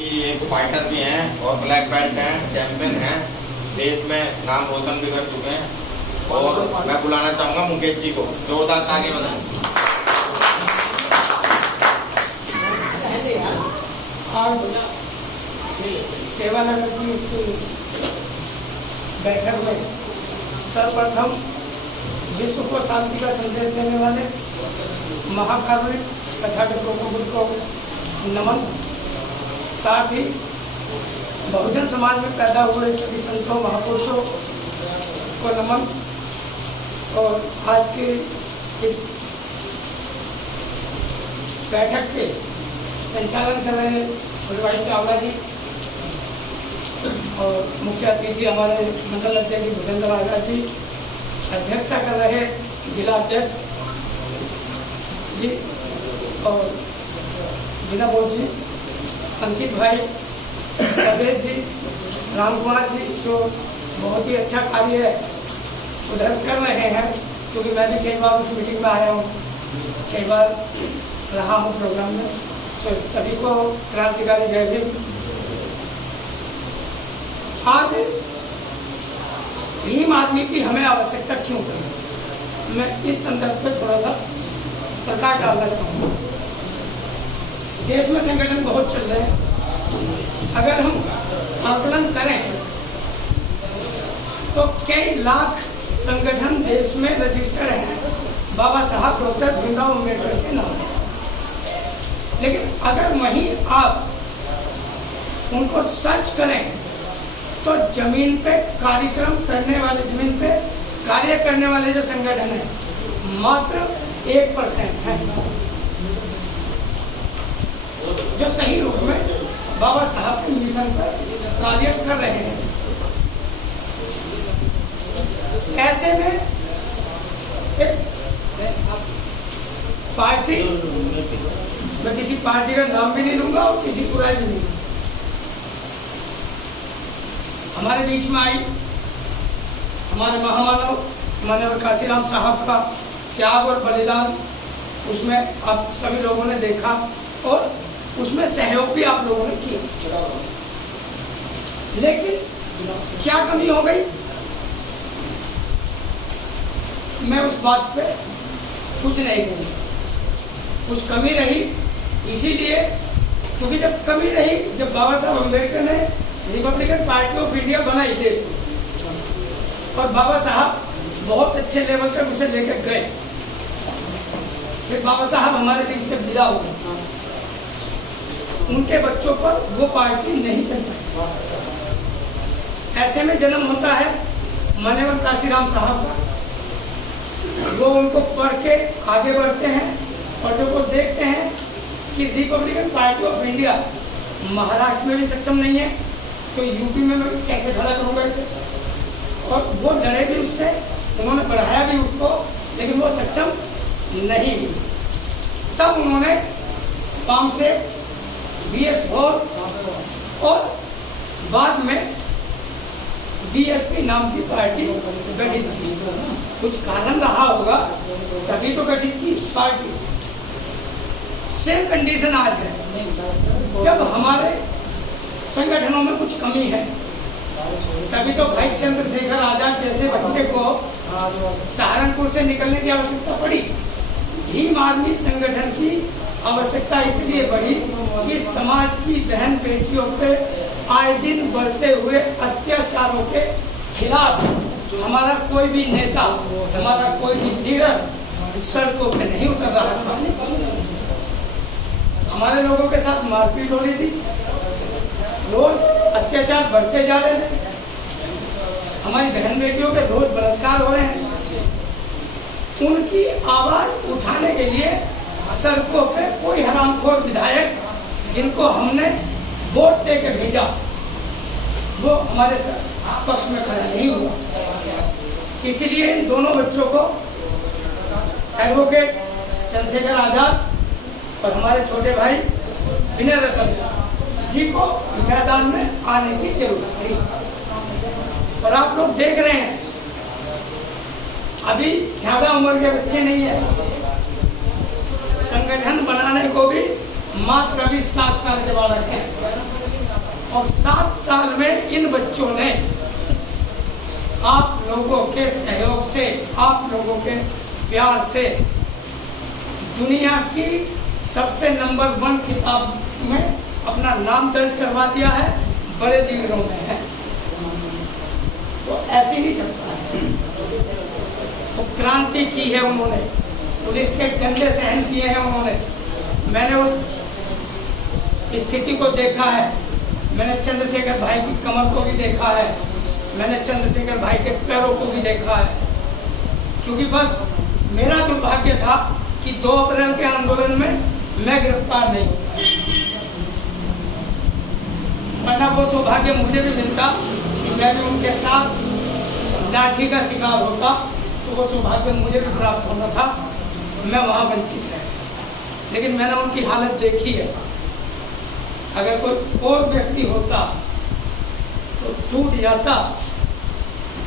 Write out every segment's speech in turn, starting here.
एक फाइटर भी हैं और ब्लैक बेल्ट हैं, चैंपियन हैं, देश में नाम रोशन भी कर चुके हैं। और मैं बुलाना चाहूंगा मुकेश जी को, जोरदार ताली बजाएं। सेवानगर की इस बैठक में सर्वप्रथम विश्व को शांति का संदेश देने वाले महाकारुणिक तथागत गौतम बुद्ध को नमन, साथ ही बहुजन समाज में पैदा हुए सभी संतों महापुरुषों को नमन। और आज के इस बैठक के संचालन कर रहे फुलवाड़ी चावला जी और मुख्य अतिथि हमारे मंडल अध्यक्ष भूपेंद्र आगा जी, अध्यक्षता कर रहे जिला अध्यक्ष जी और जिला बोर्ड जी, अंकित भाई, प्रवेश जी, राम कुमार जी, जो बहुत ही अच्छा कार्य उधर कर रहे हैं, क्योंकि मैं भी कई बार उस मीटिंग में आया हूँ, कई बार रहा हूँ प्रोग्राम में। तो सभी को क्रांतिकारी जय भीम। आज भीम आदमी की हमें आवश्यकता क्यों है, मैं इस संदर्भ पर थोड़ा सा प्रकाश डालना चाहूँगा। देश में संगठन बहुत चल रहे हैं। अगर हम आकलन करें तो कई लाख संगठन देश में रजिस्टर्ड हैं बाबा साहब डॉक्टर भीमराव अम्बेडकर के नाम। लेकिन अगर वहीं आप उनको सर्च करें तो जमीन पे कार्यक्रम करने वाले, जमीन पे कार्य करने वाले जो संगठन है मात्र 1% है जो सही रूप में बाबा साहब के मिशन पर कार्य कर रहे हैं। ऐसे में एक पार्टी, मैं किसी पार्टी का नाम भी नहीं लूंगा और किसी बुराई भी नहीं, हमारे बीच में आई, हमारे महामानव मानव काशीराम साहब का त्याग और बलिदान उसमें आप सभी लोगों ने देखा और उसमें सहयोग भी आप लोगों ने किया। लेकिन क्या कमी हो गई, मैं उस बात पे कुछ नहीं कहूँगा। कुछ कमी रही इसीलिए क्योंकि जब कमी रही, जब बाबा साहब अम्बेडकर ने रिपब्लिकन पार्टी ऑफ इंडिया बनाई देश में और बाबा साहब बहुत अच्छे लेवल तक उसे लेकर गए, फिर बाबा साहब हमारे बीच से विदा हो गए, उनके बच्चों पर वो पार्टी नहीं चल पाई। ऐसे में जन्म होता है माननीय काशीराम साहब का, वो उनको पढ़ के आगे बढ़ते हैं और जब वो देखते हैं कि Republican party of India Maharashtra में भी सक्षम नहीं है तो यूपी में मैं कैसे खड़ा करूंगा इसे, और वो लड़े भी उससे, उन्होंने बढ़ाया भी उसको, लेकिन वो सक्षम नहीं हुई। तब उन्होंने काम से BS Bose और बाद में BSP नाम की पार्टी गठित की। कुछ कारण रहा होगा तभी तो गठित की पार्टी। सेम कंडीशन आज है, जब हमारे संगठनों में कुछ कमी है तभी तो भाई चंद्रशेखर आजाद जैसे बच्चे को सहारनपुर से निकलने की आवश्यकता पड़ी। भीम आदमी संगठन की आवश्यकता इसलिए बढ़ी कि समाज की बहन बेटियों पे आए दिन बढ़ते हुए अत्याचारों के खिलाफ हमारा कोई भी नेता, हमारा कोई भी लीडर सड़कों पे नहीं उतर रहा था। हमारे लोगों के साथ मारपीट हो रही थी, रोज अत्याचार बढ़ते जा रहे हैं, हमारी बहन बेटियों के रोज बलात्कार हो रहे हैं। उनकी आवाज उठाने के लिए सड़कों पे कोई हरामखोर विधायक जिनको हमने वोट दे के भेजा वो हमारे पक्ष में खड़ा नहीं हुआ। इसलिए इन दोनों बच्चों को एडवोकेट चंद्रशेखर आजाद और हमारे छोटे भाई विनय रतन जी को मैदान में आने की जरूरत पड़ी। और आप लोग देख रहे हैं अभी ज्यादा उम्र के बच्चे नहीं है, संगठन बनाने को भी मात्र अभी 7 साल के बालक हैं। और 7 साल में इन बच्चों ने आप लोगों के सहयोग से, आप लोगों के प्यार से दुनिया की सबसे नंबर 1 किताब में अपना नाम दर्ज करवा दिया है, बड़े दिनों में है। तो ऐसे नहीं चलता है। तो क्रांति की है उन्होंने, पुलिस के डंडे सहन किए हैं उन्होंने। मैंने उस स्थिति को देखा है, मैंने चंद्रशेखर भाई की कमर को भी देखा है, मैंने चंद्रशेखर भाई के पैरों को भी देखा है। क्योंकि बस मेरा दुर्भाग्य था कि 2 अप्रैल के आंदोलन में मैं गिरफ्तार नहीं हुआ, वरना वो सौभाग्य मुझे भी मिलता कि मैं भी उनके साथ लाठी का शिकार होता, तो वो सौभाग्य मुझे भी प्राप्त होना था, मैं वहां वंचित है। लेकिन मैंने उनकी हालत देखी है। अगर कोई और व्यक्ति होता तो टूट जाता।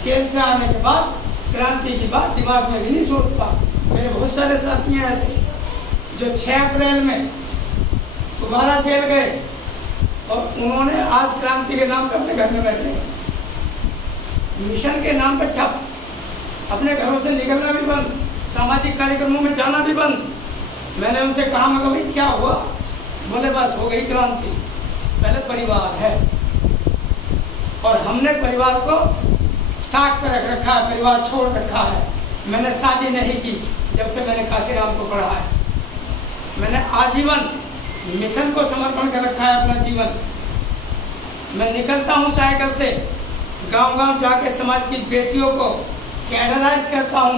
जेल से आने के बाद क्रांति की बात दिमाग में भी नहीं सोचता। मेरे बहुत सारे साथी हैं ऐसे जो 6 अप्रैल में दोबारा जेल गए और उन्होंने आज क्रांति के नाम पर अपने घर में बैठे, मिशन के नाम पर ठप, अपने घरों से निकलना भी बंद, सामाजिक कार्यक्रमों में जाना भी बंद। मैंने उनसे कहा, मैं भाई क्या हुआ? बोले बस हो गई क्रांति, पहले परिवार है और हमने परिवार को स्टार्ट पर रख रखा है, परिवार छोड़ रखा है। मैंने शादी नहीं की जब से मैंने काशीराम को पढ़ा है। मैंने आजीवन मिशन को समर्पण कर रखा है अपना जीवन। मैं निकलता हूँ साइकिल से, गांव-गांव जाके समाज की बेटियों को कैडराइज करता हूँ,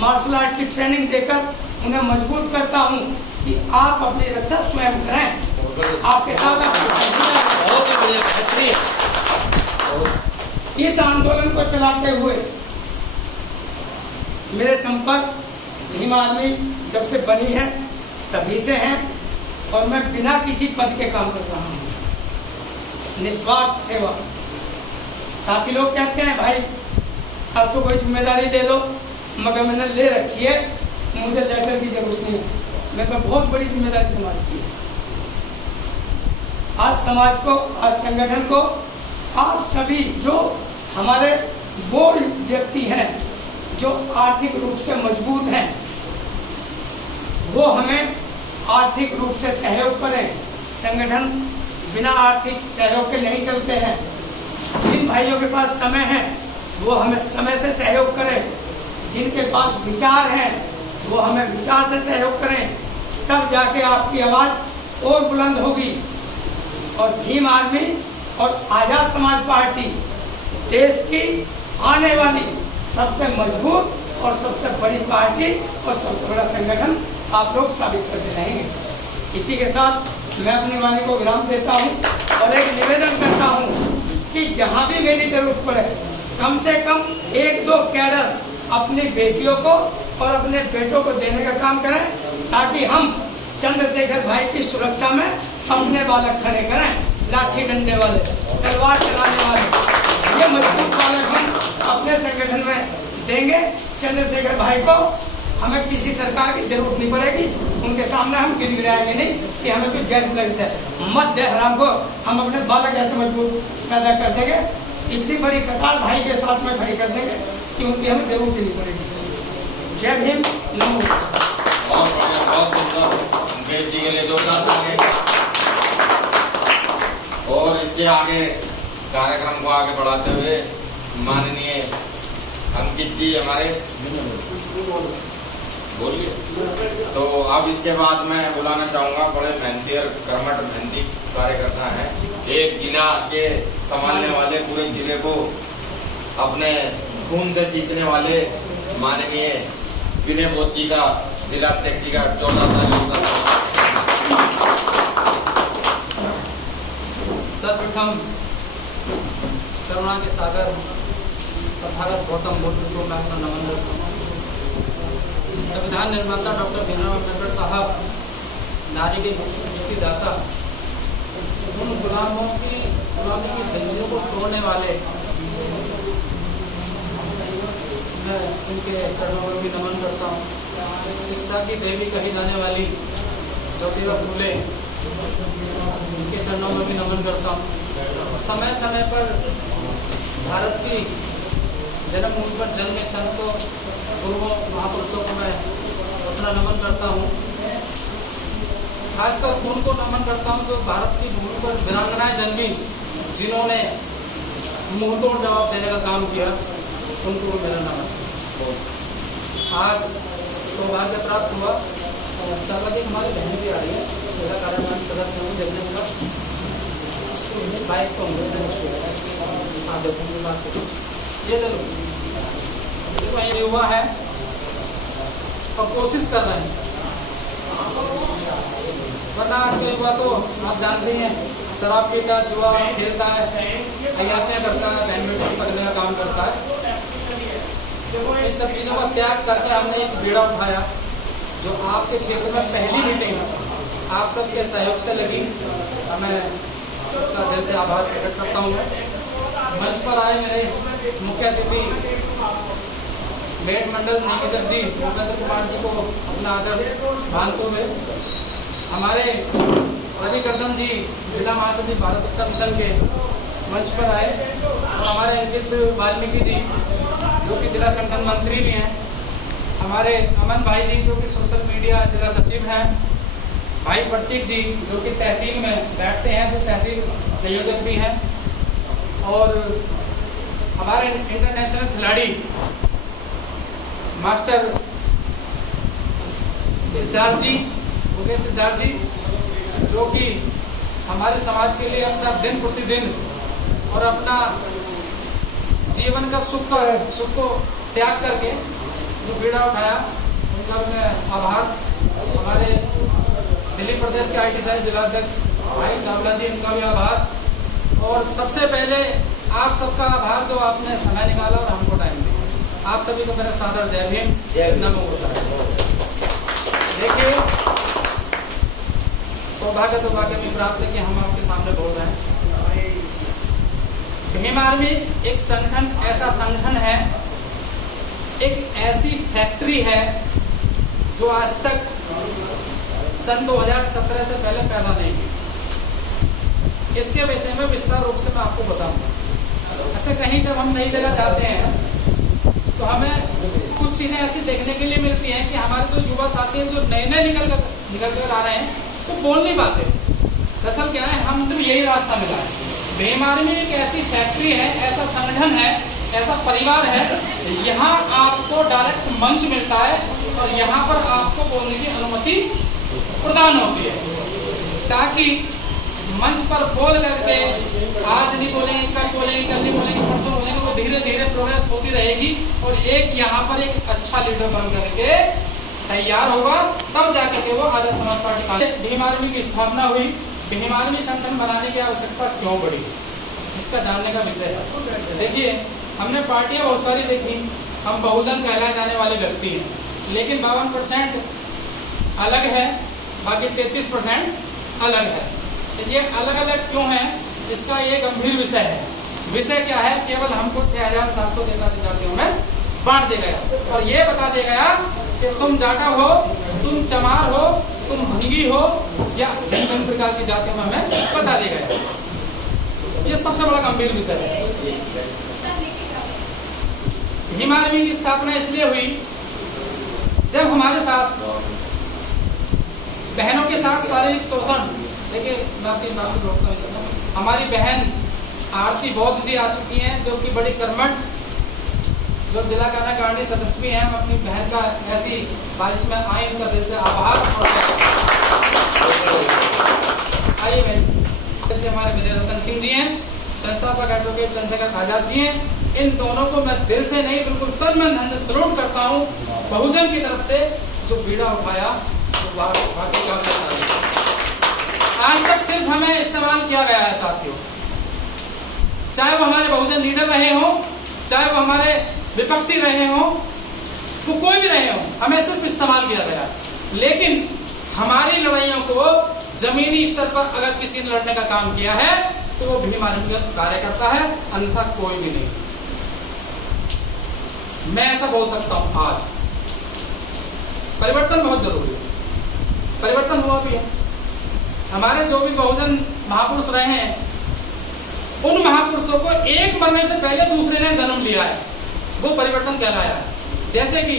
मार्शल आर्ट की ट्रेनिंग देकर उन्हें मजबूत करता हूँ कि आप अपनी रक्षा स्वयं करें। आपके साथ इस आंदोलन को चलाते हुए मेरे संपर्क भीम आर्मी जब से बनी है तभी से हैं और मैं बिना किसी पद के काम कर रहा हूँ, निस्वार्थ सेवा। साथी लोग कहते हैं भाई अब तो कोई जिम्मेदारी ले लो, मगर मैंने ले रखी है, मुझे लेटर की जरूरत नहीं है। मैं बहुत बड़ी जिम्मेदारी समाज की है। आज समाज को, आज संगठन को, आप सभी जो हमारे वो व्यक्ति हैं जो आर्थिक रूप से मजबूत हैं, वो हमें आर्थिक रूप से सहयोग करें। संगठन बिना आर्थिक सहयोग के नहीं चलते हैं। जिन भाइयों के पास समय है वो हमें समय से सहयोग करें, जिनके पास विचार हैं वो हमें विचार से सहयोग करें, तब जाके आपकी आवाज और बुलंद होगी। और भीम आर्मी और आजाद समाज पार्टी देश की आने वाली सबसे मजबूत और सबसे बड़ी पार्टी और सबसे बड़ा संगठन आप लोग साबित करते रहेंगे। इसी के साथ मैं अपनी वाणी को विराम देता हूँ और एक निवेदन करता हूँ कि जहाँ भी मेरी जरूरत पड़े कम से कम 1-2 कैडर अपनी बेटियों को और अपने बेटों को देने का काम करें, ताकि हम चंद्रशेखर भाई की सुरक्षा में अपने बालक खड़े करें। लाठी डंडे वाले, तलवार चलाने वाले, ये मजबूत बालक हम अपने संगठन में देंगे। चंद्रशेखर भाई को हमें किसी सरकार की जरूरत नहीं पड़ेगी, उनके सामने हम गिड़गिड़ाएंगे नहीं कि हमें कुछ जेल लगता है। मत दे हराम को, हम अपने बालक ऐसे मजबूत पैदा कर देंगे, इतनी बड़ी कतार भाई के साथ में खड़ी कर देंगे कि उनकी हमें जरूरत ही नहीं पड़ेगी। जय भीम, नमो। बहुत बढ़िया, बहुत सुंदर। मुकेश जी के लिए जोरदार ताली। और इसके आगे कार्यक्रम को आगे बढ़ाते हुए माननीय अंकित जी हमारे बोलिए। तो अब इसके बाद मैं बुलाना चाहूंगा, बड़े मेहनती और कर्मठ मेहनती कार्यकर्ता हैं, एक जिला के संभालने वाले, पूरे जिले को अपने खून से सींचने वाले माननीय विनय बोध जी का, जिला अध्यक्ष जी का जोरदार ताली। सर्वप्रथम करुणा के सागर तथागत गौतम बुद्ध को मैं अपना नमन करता हूँ। संविधान निर्माता डॉक्टर भीमराव अम्बेडकर साहब, नारी के मुक्तिदाता, उन गुलामी की जंजीरों को तोड़ने वाले, मैं उनके चरणों में भी नमन करता हूँ। शिक्षा की देवी कही जाने वाली ज्योतिबा फूले, उनके चरणों में भी नमन करता हूँ। समय समय पर भारत की जन्मभूमि पर जन्मे संतों, गुरुओं, महापुरुषों को मैं अपना नमन करता हूँ। खासकर उनको नमन करता हूँ जो भारत की भूमि पर वीरांगनाएं जन्मी, जिन्होंने मुंहतोड़ जवाब देने का काम किया, उनको मेरा नमन। आज सौभाग्य प्राप्त हुआ और इंशाअल्लाह की हमारी बहन भी आ रही है, मेरा कार्यक्रम सदस्य हूँ, देखने का बाइक को ये चलो वही युवा है और कोशिश कर रहे हैं, वरना आज का युवा तो आप जानते हैं शराब पीता, जुआ खेलता है, अयाशियाँ करता है, बहन बेटी पकड़ने का काम करता है। इस सब चीज़ों का त्याग करके हमने एक बीड़ा उठाया जो आपके क्षेत्र में पहली मीटिंग आप सबके सहयोग से लगी, मैं उसका दिल से आभार प्रकट करता हूँ। मंच पर आए मेरे मुख्य अतिथि मेट मंडल संयोजक जी भूपेंद्र कुमार जी को अपना आदर्श मानते हुए, हमारे रवि कर्दम जी जिला महासचिव भारत उत्तर मिशन के मंच पर आए, और हमारे अंकित वाल्मीकि जी जो कि जिला संगठन मंत्री भी हैं, हमारे अमन भाई जी जो कि सोशल मीडिया जिला सचिव हैं, भाई प्रतीक जी जो कि तहसील में बैठते हैं, जो तहसील संयोजक भी हैं, और हमारे इंटरनेशनल खिलाड़ी मास्टर सिद्धार्थ जी, मुकेश सिद्धार्थ जी जो कि हमारे समाज के लिए अपना दिन प्रतिदिन और अपना जीवन का सुख को त्याग करके जो बीड़ा उठाया, उनका मैं आभार। हमारे दिल्ली प्रदेश के IT साइंस जिला अध्यक्ष भाई चावला जी, इनका भी आभार। और सबसे पहले आप सबका आभार जो आपने समय निकाला और हमको टाइम दिया। आप सभी को मेरा सादर जय भीम, नमो बुद्धाय। देखिए सौभाग्य तो भाग्य में प्राप्त है कि हम आपके सामने बोल रहे हैं। भीम आर्मी एक संगठन, ऐसा संगठन है, एक ऐसी फैक्ट्री है जो आज तक सन 2017 से पहले पैदा नहीं की। इसके विषय में विस्तार रूप से मैं आपको बताऊंगा। अच्छा, कहीं जब हम नई जगह जाते हैं तो हमें कुछ चीजें ऐसी देखने के लिए मिलती हैं कि हमारे जो युवा साथी हैं जो नए नए निकल कर आ रहे हैं तो बोल नहीं पाते। दरअसल क्या है, हम तो यही रास्ता मिला है। भीम आर्मी एक ऐसी फैक्ट्री है, ऐसा संगठन है, ऐसा परिवार है, यहाँ आपको डायरेक्ट मंच मिलता है और यहाँ पर आपको बोलने की अनुमति प्रदान होती है, ताकि मंच पर बोल करके आज नहीं बोलेंगे, कल बोलेंगे, कल नहीं बोलेंगे, परसों बोलेंगे, वो धीरे धीरे प्रोग्रेस होती रहेगी और एक यहाँ पर एक अच्छा लीडर बन करके तैयार होगा, तब जाकर के वो आजाद समाज पार्टी का। भीम आर्मी की स्थापना हुई, भीम आर्मी संगठन बनाने की आवश्यकता क्यों पड़ी, इसका जानने का विषय है। देखिए, हमने पार्टियां बहुत सारी देखी, हम बहुजन कहलाए जाने वाले व्यक्ति हैं, लेकिन 52% अलग है, बाकी 33% अलग है। ये अलग अलग क्यों है, इसका ये गंभीर विषय है। विषय क्या है, केवल हमको 6,743 जातियों में बांट दिया गया और ये बता दिया गया कि तुम जाटा हो, तुम चमार हो, तुम भंगी हो या भिन्न प्रकार की जातियों में हमें बता दिया गया। ये सबसे बड़ा गंभीर विषय है। भीम आर्मी की स्थापना इसलिए हुई जब हमारे साथ बहनों के साथ शारीरिक शोषण, देखिए मैं आपकी बात को रोकता हूँ, हमारी बहन आरती बौद्ध जी आ चुकी हैं जो कि बड़ी कर्मठ, जो जिला कार्यकारिणी सदस्य भी हैं। हम अपनी बहन का ऐसी बारिश में आए, उनका दिल से आभार। आइए बहन, हमारे विजय रतन सिंह जी हैं, संस्थापक एडवोकेट चंद्रशेखर आजाद जी हैं। इन दोनों को मैं दिल से नहीं, बिल्कुल तन मन धन से सैल्यूट करता हूँ। बहुजन की तरफ से जो बीड़ा उठाया तो बाकी काम करता है। आज तक सिर्फ हमें इस्तेमाल किया गया है साथियों, चाहे वो हमारे बहुजन लीडर रहे हो, चाहे वो हमारे विपक्षी रहे हो, वो कोई भी रहे हो, हमें सिर्फ इस्तेमाल किया गया। लेकिन हमारी लड़ाइयों को जमीनी स्तर पर अगर किसी ने लड़ने का काम किया है तो वो भीम आर्मी का कार्यकर्ता है, अन्यथा कोई भी नहीं। मैं ऐसा बोल सकता हूं, आज परिवर्तन बहुत जरूरी है, परिवर्तन हुआ भी है। हमारे जो भी बहुजन महापुरुष रहे हैं उन महापुरुषों को एक मरने से पहले दूसरे ने जन्म लिया है, वो परिवर्तन कहलाया है। जैसे कि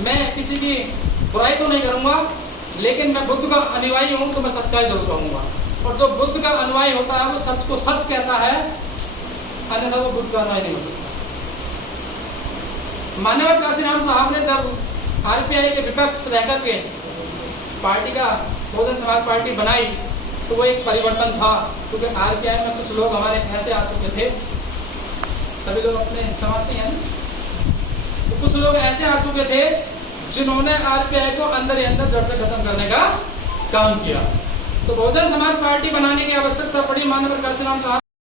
मैं किसी की बुराई तो नहीं करूंगा, लेकिन मैं बुद्ध का अनुयायी हूं तो मैं सच्चाई जरूर कहूंगा, और जो बुद्ध का अनुयायी होता है वो सच को सच कहता है, अन्यथा वो बुद्ध का अनुयायी नहीं होता। मान्यवर काशीराम साहब ने जब आरपीआई के विपक्ष रहकर के पार्टी का बहुजन समाज पार्टी बनाई तो वो एक परिवर्तन था, क्योंकि आरपीआई में कुछ लोग हमारे ऐसे आ चुके थे, सभी लोग अपने समाज से हैं, तो कुछ लोग ऐसे आ चुके थे जिन्होंने आरपीआई को अंदर ही अंदर जड़ से खत्म करने का काम किया। तो बहुजन समाज पार्टी बनाने की आवश्यकता पड़ी माननीय काशीराम साहब